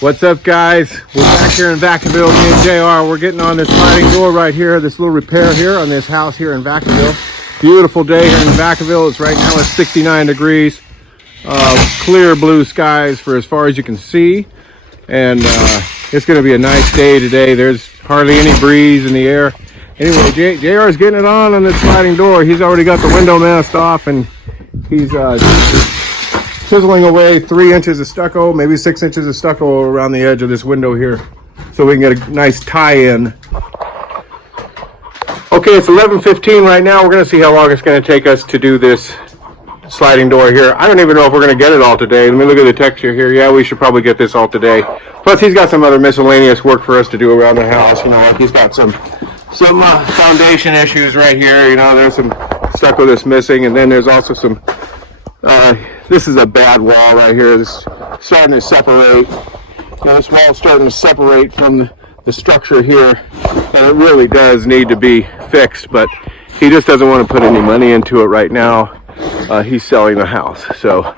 What's up, guys? We're back here in Vacaville. Me and JR, we're getting on this sliding door right here, this little repair here on this house here in Vacaville. Beautiful day here in Vacaville. It's right now it's 69 degrees. Clear blue skies for as far as you can see. And it's going to be a nice day today. There's hardly any breeze in the air. Anyway, JR is getting it on this sliding door. He's already got the window masked off, and he's chiseling away 3 inches of stucco, maybe 6 inches of stucco around the edge of this window here, so we can get a nice tie-in. Okay, it's 11:15 right now. We're going to see how long it's going to take us to do this sliding door here. I don't even know if we're going to get it all today. Let me look at the texture here. Yeah, we should probably get this all today. Plus, he's got some other miscellaneous work for us to do around the house. You know, like he's got some foundation issues right here. You know, there's some stucco that's missing, and then there's also some this is a bad wall right here. It's starting to separate. You know, this wall's starting to separate from the structure here, and it really does need to be fixed, but he just doesn't want to put any money into it right now. He's selling the house. So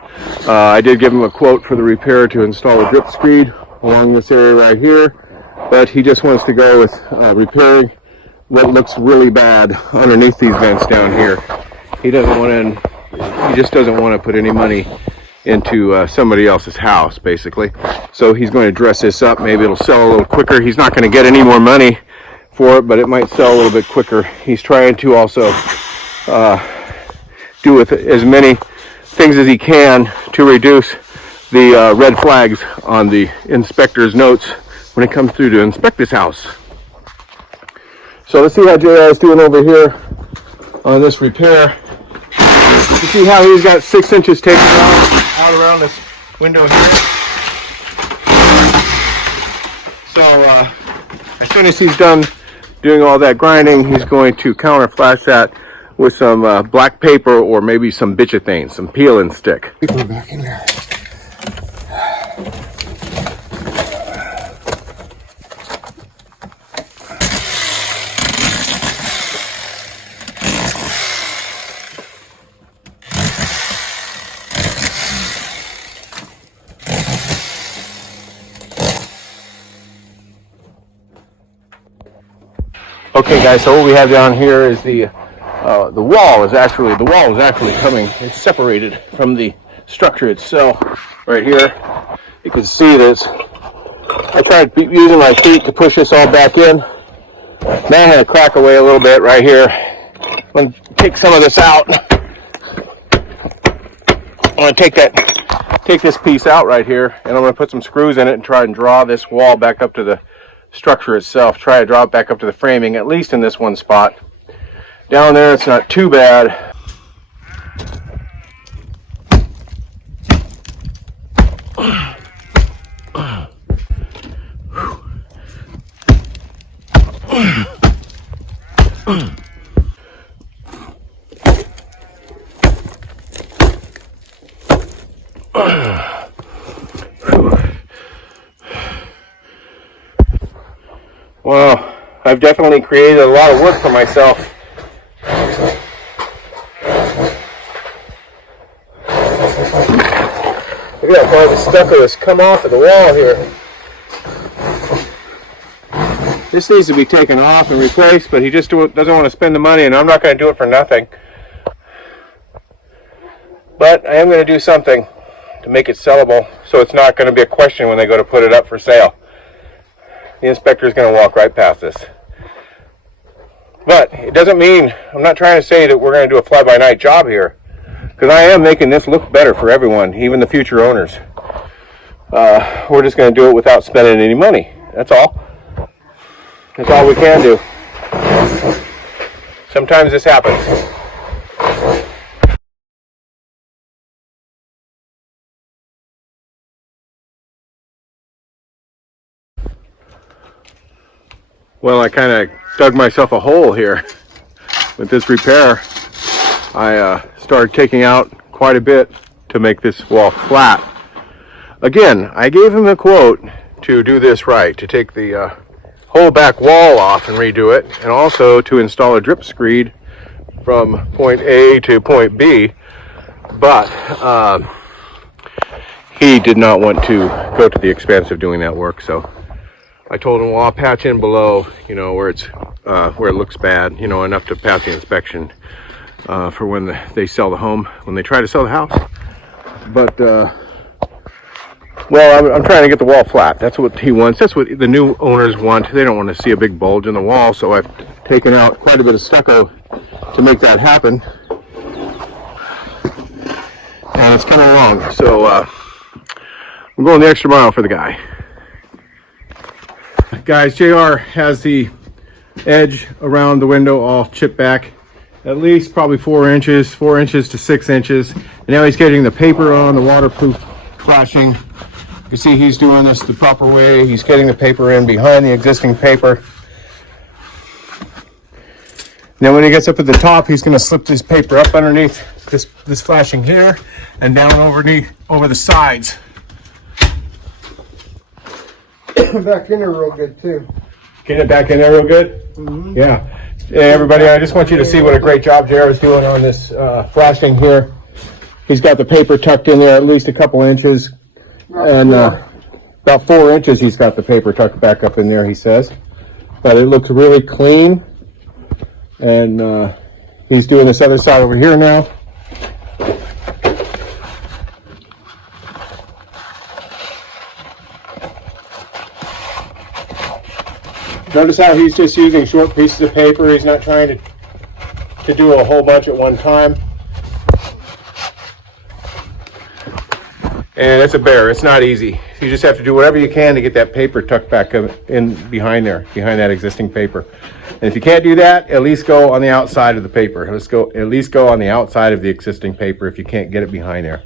I did give him a quote for the repair to install a drip screed along this area right here, but he just wants to go with repairing what looks really bad underneath these vents down here. He just doesn't want to put any money into somebody else's house, basically. So he's going to dress this up. Maybe it'll sell a little quicker. He's not going to get any more money for it, but it might sell a little bit quicker. He's trying to also do with as many things as he can to reduce the red flags on the inspector's notes when it comes through to inspect this house. So let's see how JR is doing over here on this repair. You see how he's got 6 inches taken out around this window here. So as soon as he's done doing all that grinding, he's going to counter flash that with some black paper or maybe some bitchethane, some peel and stick. People back in there. Okay, guys. So what we have down here is the wall is actually coming. It's separated from the structure itself. Right here, you can see this. I tried using my feet to push this all back in. Man, had to crack away a little bit right here. I'm going to take some of this out. I'm going to take this piece out right here, and I'm going to put some screws in it and try and draw this wall back up to the structure itself. Try to draw it back up to the framing, at least in this one spot. Down there, it's not too bad. Well, I've definitely created a lot of work for myself. Look at how far the stucco has come off of the wall here. This needs to be taken off and replaced, but he just doesn't want to spend the money, and I'm not going to do it for nothing. But I am going to do something to make it sellable, so it's not going to be a question when they go to put it up for sale. The inspector is going to walk right past this. But it doesn't mean, I'm not trying to say that we're going to do a fly-by-night job here, because I am making this look better for everyone, even the future owners. We're just going to do it without spending any money. That's all. That's all we can do. Sometimes this happens. Well, I kind of dug myself a hole here with this repair. I started taking out quite a bit to make this wall flat. Again, I gave him a quote to do this right, to take the whole back wall off and redo it, and also to install a drip screed from point A to point B. But he did not want to go to the expense of doing that work. So I told him, well, I'll patch in below, you know, where it's where it looks bad, you know, enough to pass the inspection for when they sell the home, when they try to sell the house. But well, I'm trying to get the wall flat. That's what he wants. That's what the new owners want. They don't want to see a big bulge in the wall. So I've taken out quite a bit of stucco to make that happen. And it's coming along. So I'm going the extra mile for the guy. Guys, JR has the edge around the window all chipped back. At least probably 4 inches to 6 inches. And now he's getting the paper on, the waterproof flashing. You see he's doing this the proper way. He's getting the paper in behind the existing paper. Now when he gets up at the top, he's going to slip this paper up underneath this flashing here and down over the sides. Back in there real good too. Get it back in there real good? Mm-hmm. Yeah. Hey everybody, I just want you to see what a great job JR is doing on this flashing here. He's got the paper tucked in there at least a couple inches. And about 4 inches he's got the paper tucked back up in there, he says. But it looks really clean. And he's doing this other side over here now. Notice how he's just using short pieces of paper. He's not trying to do a whole bunch at one time. And it's a bear. It's not easy. You just have to do whatever you can to get that paper tucked back in behind there, behind that existing paper. And if you can't do that, at least go on the outside of the paper. At least go on the outside of the existing paper if you can't get it behind there.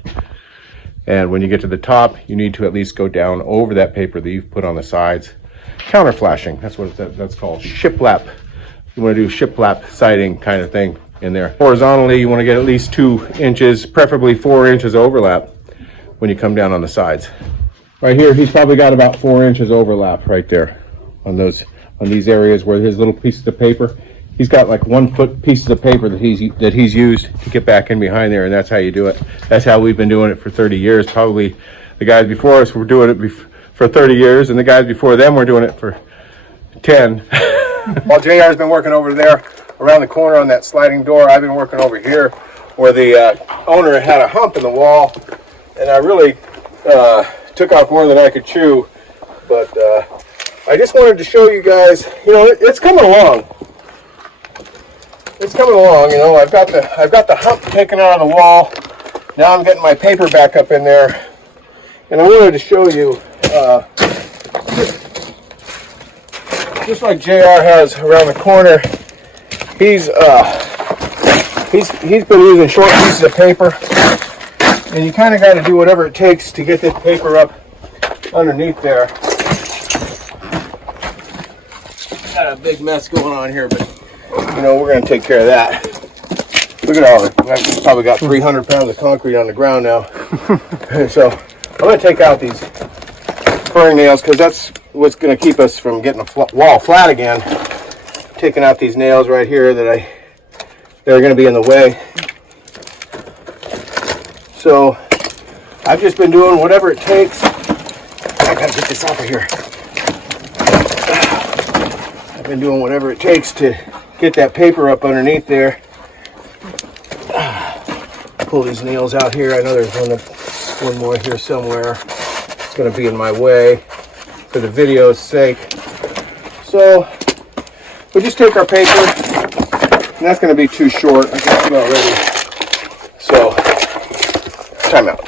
And when you get to the top, you need to at least go down over that paper that you've put on the sides. Counter flashing, that's what that's called. Shiplap. You want to do shiplap siding kind of thing in there. Horizontally, you want to get at least 2 inches, preferably 4 inches overlap when you come down on the sides. Right here, he's probably got about 4 inches overlap right there on these areas where his little pieces of paper. He's got like 1 foot pieces of paper that he's used to get back in behind there, and that's how you do it. That's how we've been doing it for 30 years. Probably the guys before us were doing it for 30 years, and the guys before them were doing it for 10. While JR's been working over there around the corner on that sliding door, I've been working over here where the owner had a hump in the wall, and I really took off more than I could chew. But I just wanted to show you guys, you know, it's coming along. It's coming along, you know. I've got the hump taken out of the wall. Now I'm getting my paper back up in there, and I wanted to show you. Just like JR has around the corner, he's been using short pieces of paper, and you kind of got to do whatever it takes to get this paper up underneath there. Got a big mess going on here, but you know, we're going to take care of that. Look at all I've probably got 300 pounds of concrete on the ground now. So I'm going to take out these furring nails because that's what's going to keep us from getting the wall flat again. Taking out these nails right here that are going to be in the way. So I've just been doing whatever it takes. I got to get this out of here. I've been doing whatever it takes to get that paper up underneath there. Pull these nails out here. I know there's one more here somewhere. It's going to be in my way for the video's sake. So we just take our paper, and that's going to be too short. I got you already. So time out.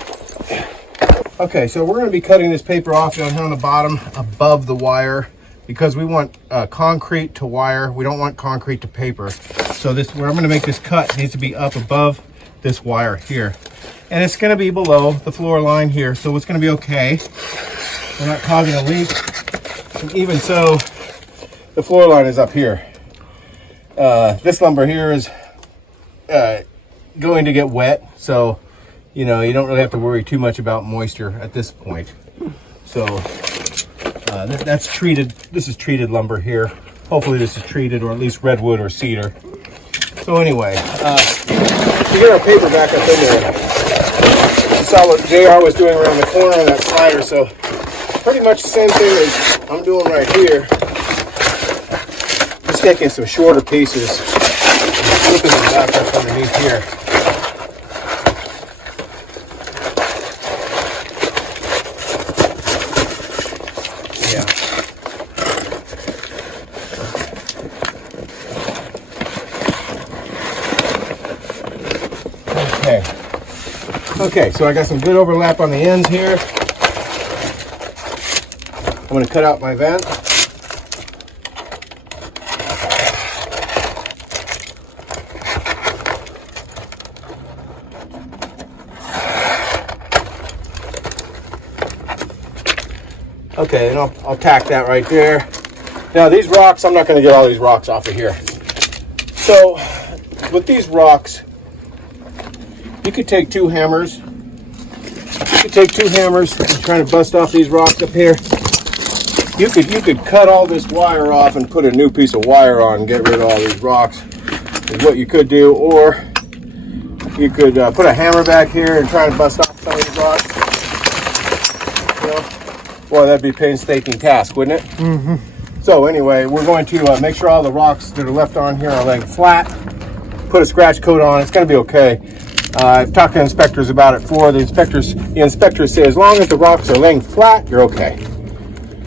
Okay, so we're going to be cutting this paper off down here on the bottom above the wire because we want concrete to wire. We don't want concrete to paper. So where I'm going to make this cut needs to be up above this wire here. And it's going to be below the floor line here, so it's going to be okay. We're not causing a leak. And even so, the floor line is up here. This lumber here is going to get wet, so you know, you don't really have to worry too much about moisture at this point. So that's treated. This is treated lumber here. Hopefully this is treated, or at least redwood or cedar. So anyway, to get our paper back up in there, saw what JR was doing around the corner of that slider, so pretty much the same thing as I'm doing right here. Just taking some shorter pieces, flipping them back up underneath here. Okay, so I got some good overlap on the ends here. I'm going to cut out my vent. Okay, and I'll tack that right there. Now these rocks, I'm not going to get all these rocks off of here. So with these rocks, you could take two hammers. You could take two hammers and try to bust off these rocks up here. You could cut all this wire off and put a new piece of wire on and get rid of all these rocks. Is what you could do, or you could put a hammer back here and try to bust off some of these rocks. You know, boy, that'd be a painstaking task, wouldn't it? Mm-hmm. So anyway, we're going to make sure all the rocks that are left on here are laying flat. Put a scratch coat on. It's going to be okay. I've talked to inspectors about it before. The inspectors say as long as the rocks are laying flat, you're okay.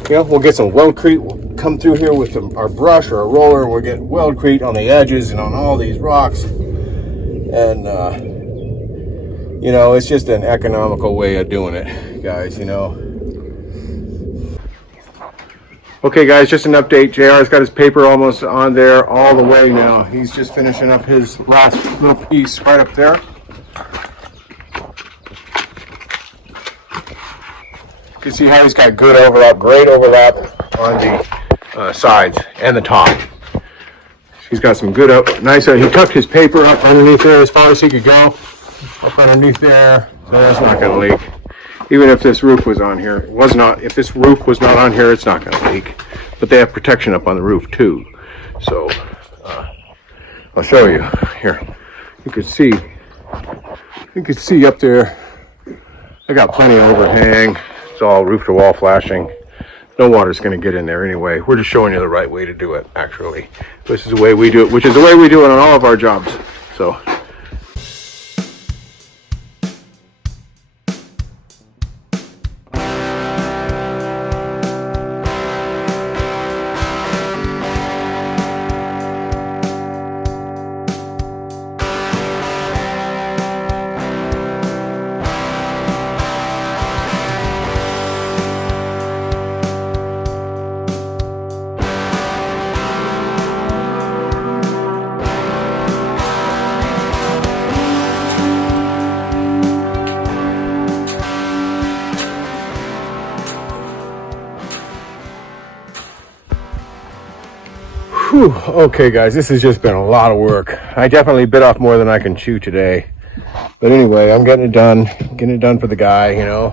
You know, we'll get some weldcrete. We'll come through here with our brush or a roller, and we'll get weldcrete on the edges and on all these rocks. And you know, it's just an economical way of doing it, guys. You know. Okay, guys, just an update. JR's got his paper almost on there all the way now. He's just finishing up his last little piece right up there. You can see how he's got good overlap, great overlap on the sides and the top. He's got some good nice. He tucked his paper up underneath there as far as he could go, up underneath there, so that's not going to leak. Even if this roof was on here, it was not. If this roof was not on here, it's not going to leak. But they have protection up on the roof too. So I'll show you here. You can see. You can see up there. I got plenty of overhang. It's all roof to wall flashing. No water's going to get in there anyway. We're just showing you the right way to do it, actually. This is the way we do it, which is the way we do it on all of our jobs. So. Whew. Okay, guys, this has just been a lot of work. I definitely bit off more than I can chew today. But anyway, I'm getting it done for the guy, you know,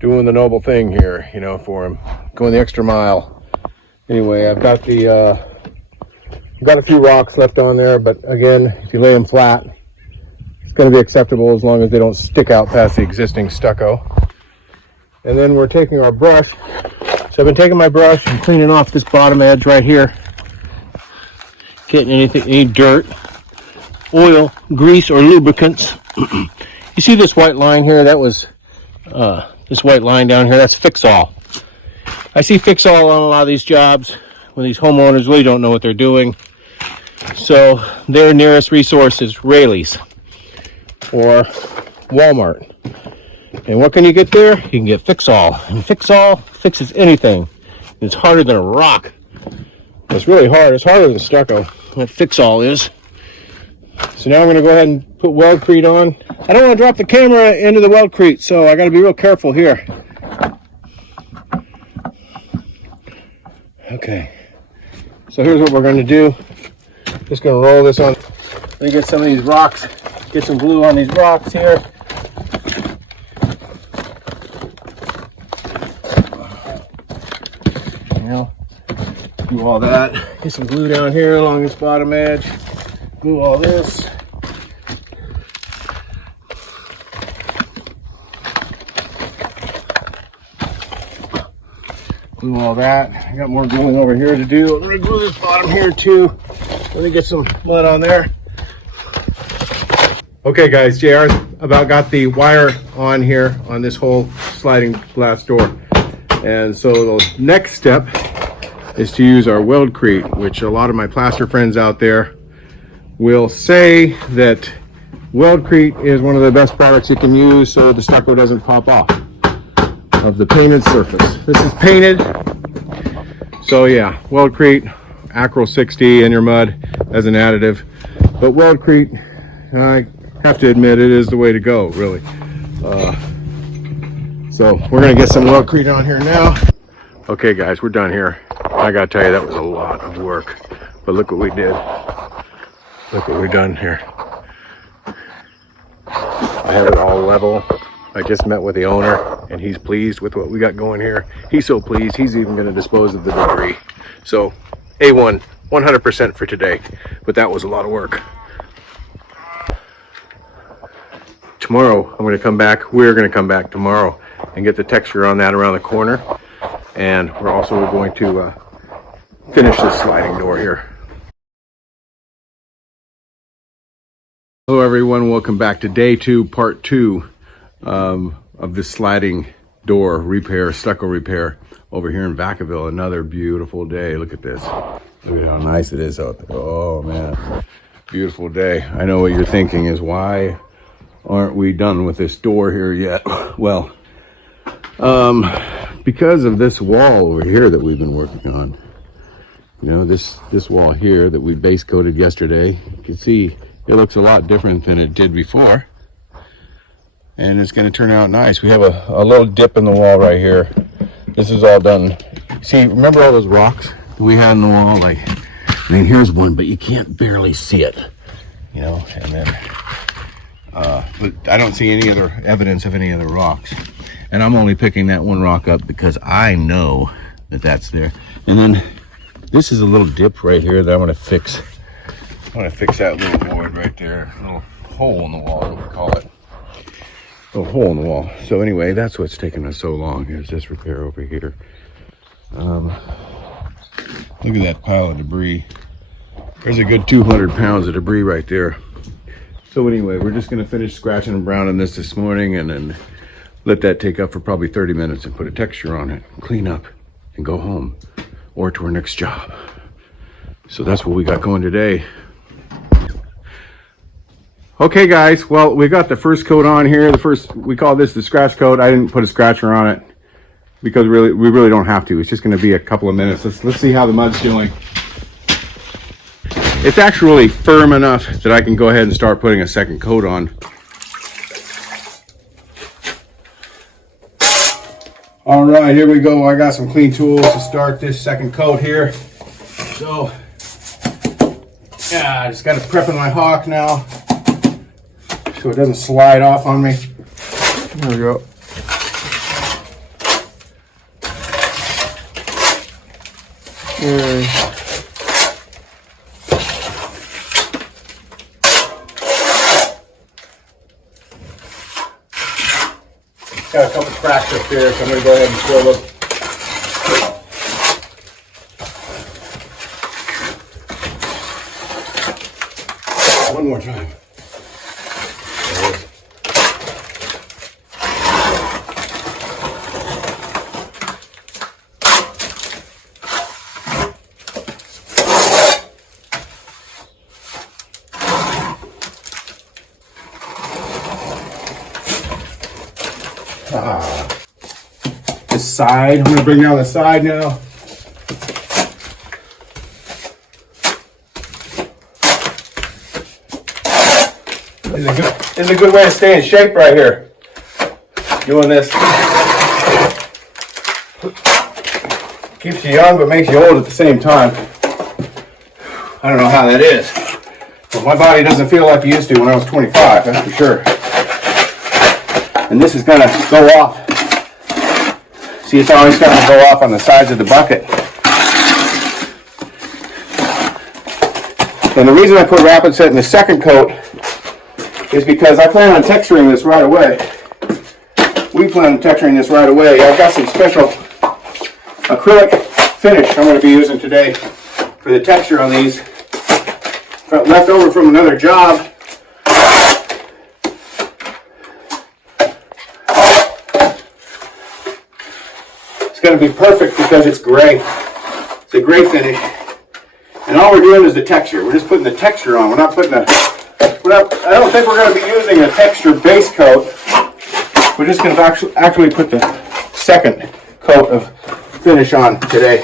doing the noble thing here, you know, for him, going the extra mile. Anyway, I've got got a few rocks left on there, but again, if you lay them flat, it's going to be acceptable as long as they don't stick out past the existing stucco. And then we're taking our brush. So I've been taking my brush and cleaning off this bottom edge right here. Getting any dirt, oil, grease, or lubricants. You see this white line here? That was this white line down here. That's fix-all. I see fix-all on a lot of these jobs when these homeowners really don't know what they're doing. So their nearest resource is Raley's or Walmart. And what can you get there? You can get fix-all. And fix-all fixes anything. It's harder than a rock. It's really hard. It's harder than stucco. What fix-all is. So now I'm going to go ahead and put weldcrete on. I don't want to drop the camera into the weldcrete, so I got to be real careful here. Okay. So here's what we're going to do. Just going to roll this on. Let me get some of these rocks. Get some glue on these rocks here. You know, do all that. Get some glue down here along this bottom edge. Glue all this. glue all that. I got more gluing over here to do. I'm gonna glue this bottom here too. Let me get some mud on there. Okay guys, JR's about got the wire on here on this whole sliding glass door. And so the next step is to use our weldcrete, which a lot of my plaster friends out there will say that weldcrete is one of the best products you can use so the stucco doesn't pop off of the painted surface. This is painted, so yeah, weldcrete, Acryl 60 in your mud as an additive, but weldcrete, I have to admit, it is the way to go, really. So we're gonna get some weldcrete on here now. Okay guys, we're done here. I gotta tell you, that was a lot of work, but look what we did. Look what we've done here. I have it all level. I just met with the owner and he's pleased with what we got going here. He's so pleased, he's even gonna dispose of the debris. So A1, 100% for today, but that was a lot of work. Tomorrow, I'm gonna come back, we're gonna come back tomorrow and get the texture on that around the corner. And we're also going to finish this sliding door here. Hello everyone, welcome back to day 2, part 2 of this sliding door repair, stucco repair over here in Vacaville. Another beautiful day. Look at this. Look at how nice it is out there. Oh man, beautiful day. I know what you're thinking is, why aren't we done with this door here yet? Well, because of this wall over here that we've been working on. You know, this wall here that we base coated yesterday, you can see it looks a lot different than it did before. And it's going to turn out nice. We have a little dip in the wall right here. This is all done. See, remember all those rocks that we had in the wall? Like, I mean, here's one, but you can't barely see it. You know, and then, but I don't see any other evidence of any other rocks. And I'm only picking that one rock up because I know that that's there. And then this is a little dip right here that I'm gonna fix. I'm gonna fix that little void right there. A little hole in the wall, what we call it. A little hole in the wall. So anyway, that's what's taking us so long, is this repair over here. Look at that pile of debris. There's a good 200 pounds of debris right there. So anyway, we're just gonna finish scratching and browning this morning and then let that take up for probably 30 minutes and put a texture on it, clean up and go home or to our next job. So that's what we got going today. Okay guys, well, we got the first coat on here. We call this the scratch coat. I didn't put a scratcher on it because we really don't have to. It's just gonna be a couple of minutes. Let's see how the mud's doing. It's actually firm enough that I can go ahead and start putting a second coat on. All right, here we go. I got some clean tools to start this second coat here. So, yeah, I just got to prep in my hawk now so it doesn't slide off on me. There we go. Got a couple cracks up there, so I'm going to go ahead and fill them. One more time. This side, I'm going to bring down the side now. This is a good way to stay in shape right here. Doing this. Keeps you young but makes you old at the same time. I don't know how that is. But my body doesn't feel like it used to when I was 25, that's for sure. And this is going to go off. See, it's always starting to go off on the sides of the bucket. And the reason I put Rapid Set in the second coat is because I plan on texturing this right away. We plan on texturing this right away. I've got some special acrylic finish I'm going to be using today for the texture on these. Left over from another job. It's going to be perfect because it's gray. It's a gray finish. And all we're doing is the texture. We're just putting the texture on. We're not putting I don't think we're going to be using a texture base coat. We're just going to actually put the second coat of finish on today.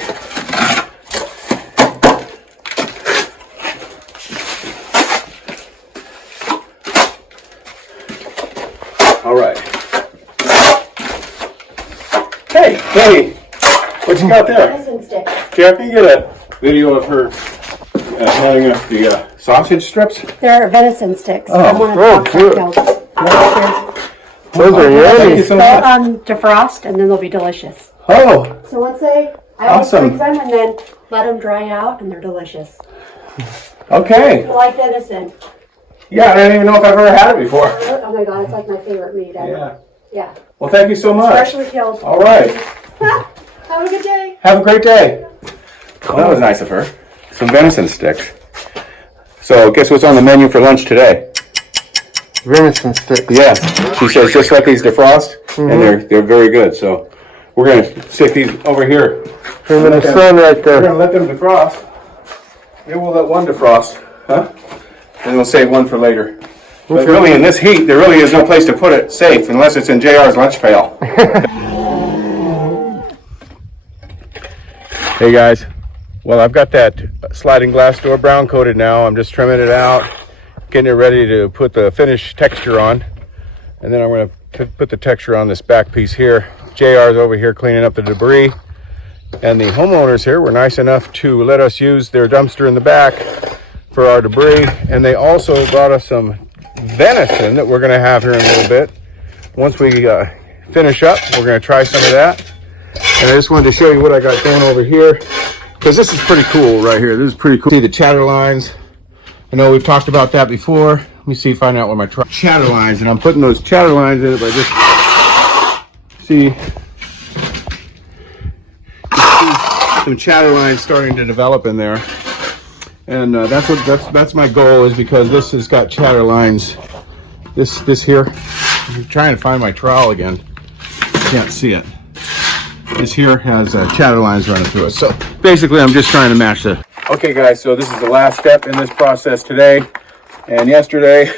All right. Hey, what you got there? Yeah, can you get a video of her handing us the sausage strips? They're venison sticks. Good. Those are yummy. They'll defrost and then they'll be delicious. Oh, So once I Awesome. freeze them and then let them dry out and they're delicious. okay. I like venison. Yeah, I didn't even know if I've ever had it before. Oh my god, it's like my favorite meat ever. Yeah. Well, thank you so much. Freshly killed. All right. Have a good day. Have a great day. Well, that was nice of her. Some venison sticks. So, guess what's on the menu for lunch today? Venison sticks. Yeah, she says just let these defrost, and they're very good. So, we're gonna stick these over here. Put them in the sun right We're there. gonna let them defrost. Maybe we'll let one defrost, huh? And we'll save one for later. But really, in this heat, there really is no place to put it safe unless it's in JR's lunch pail. Hey guys, well I've got that sliding glass door brown coated now. I'm just trimming it out, getting it ready to put the finished texture on, and then I'm going to put the texture on this back piece here. JR's over here cleaning up the debris, and the homeowners here were nice enough to let us use their dumpster in the back for our debris, and they also brought us some venison that we're going to have here in a little bit. Once we finish up, we're going to try some of that. And I just wanted to show you what I got going over here, because this is pretty cool right here. This is pretty cool. See the chatter lines. I know we've talked about that before. Let me find out where my chatter lines, and I'm putting those chatter lines in it by just see some chatter lines starting to develop in there. And that's my goal, is because this has got chatter lines. This here, I'm trying to find my trowel again. Can't see it. This here has chatter lines running through it. So basically, I'm just trying to match the. Okay, guys. So this is the last step in this process today, and yesterday,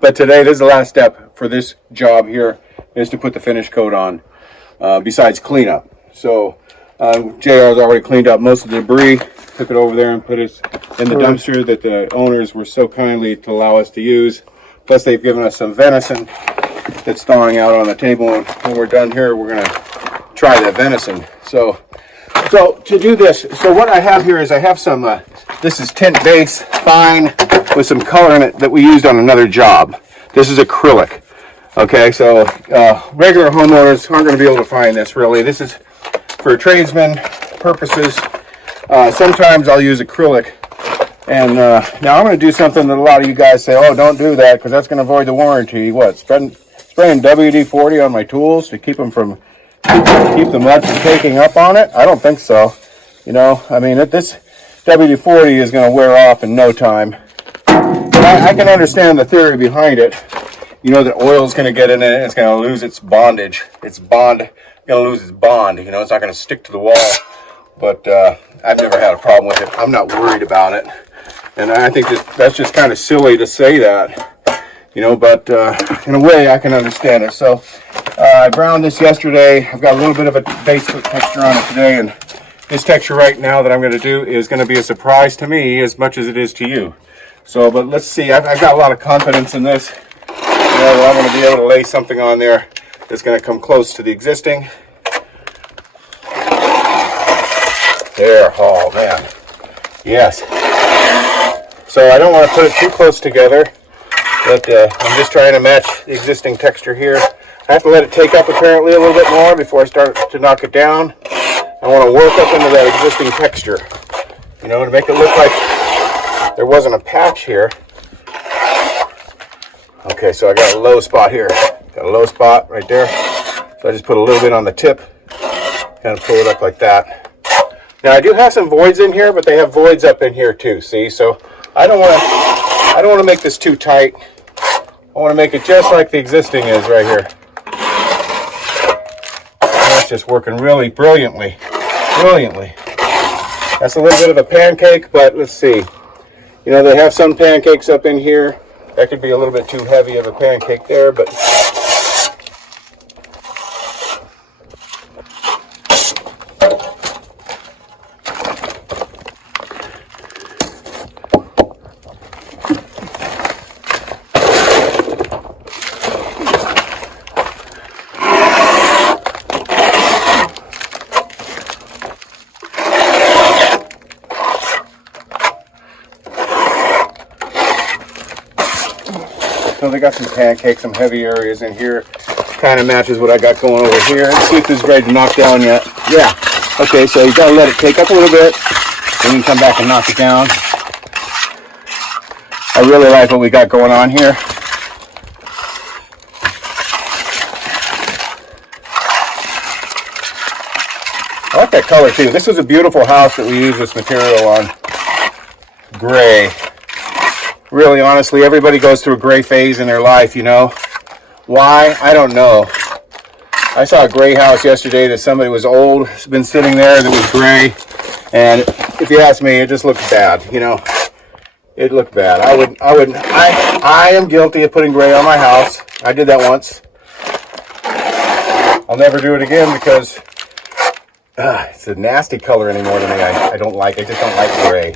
but today this is the last step for this job here, is to put the finish coat on. Besides cleanup. So JR's already cleaned up most of the debris. Took it over there and put it in the dumpster that the owners were so kindly to allow us to use. Plus, they've given us some venison that's thawing out on the table. And when we're done here, we're gonna try that venison. So to do this, so what I have here is I have some. This is tint base, fine, with some color in it that we used on another job. This is acrylic. Okay, so regular homeowners aren't going to be able to find this really. This is for tradesmen purposes. Sometimes I'll use acrylic, and now I'm going to do something that a lot of you guys say, oh, don't do that because that's going to void the warranty. What, spraying WD-40 on my tools to keep the mud from taking up on it? I don't think so. You know, I mean, this WD-40 is going to wear off in no time. But I can understand the theory behind it. You know that oil is going to get in it, it's going to lose its bondage. It's going to lose its bond. You know, it's not going to stick to the wall. But I've never had a problem with it. I'm not worried about it. And I think that's just kind of silly to say that. You know, but in a way I can understand it. So I browned this yesterday. I've got a little bit of a base texture on it today. And this texture right now that I'm going to do is going to be a surprise to me as much as it is to you. So, but let's see. I've got a lot of confidence in this. You know, I'm going to be able to lay something on there that's going to come close to the existing. There, oh man, yes. So I don't want to put it too close together, but I'm just trying to match the existing texture here. I have to let it take up apparently a little bit more before I start to knock it down. I want to work up into that existing texture, you know, to make it look like there wasn't a patch here. Okay, so I got a low spot here. Got a low spot right there. So I just put a little bit on the tip. Kind of pull it up like that. Now I do have some voids in here, but they have voids up in here too. See, so I don't want to make this too tight. I want to make it just like the existing is right here. And that's just working really brilliantly. Brilliantly. That's a little bit of a pancake, but let's see. You know, they have some pancakes up in here. That could be a little bit too heavy of a pancake there, but so they got some pancakes, some heavy areas in here. Kind of matches what I got going over here. Let's see if this is ready to knock down yet. Yeah. Okay, so you gotta let it take up a little bit. Then you can come back and knock it down. I really like what we got going on here. I like that color too. This is a beautiful house that we use this material on. Gray. Really, honestly, everybody goes through a gray phase in their life, you know. Why? I don't know. I saw a gray house yesterday that somebody was old, has been sitting there that was gray. And if you ask me, it just looked bad, you know. It looked bad. I am guilty of putting gray on my house. I did that once. I'll never do it again because it's a nasty color anymore to me. I don't like it. I just don't like gray.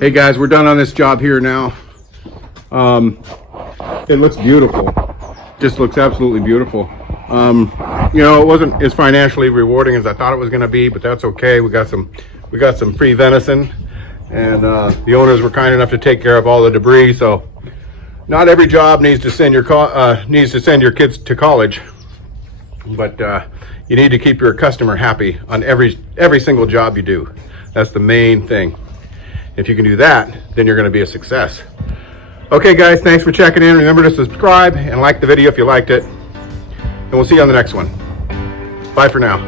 Hey guys, we're done on this job here now. It looks beautiful. Just looks absolutely beautiful. You know, it wasn't as financially rewarding as I thought it was going to be, but that's okay. We got some free venison, and the owners were kind enough to take care of all the debris. So, not every job needs to send your kids to college, but you need to keep your customer happy on every single job you do. That's the main thing. If you can do that, then you're going to be a success. Okay guys, thanks for checking in. Remember to subscribe and like the video if you liked it. And we'll see you on the next one. Bye for now.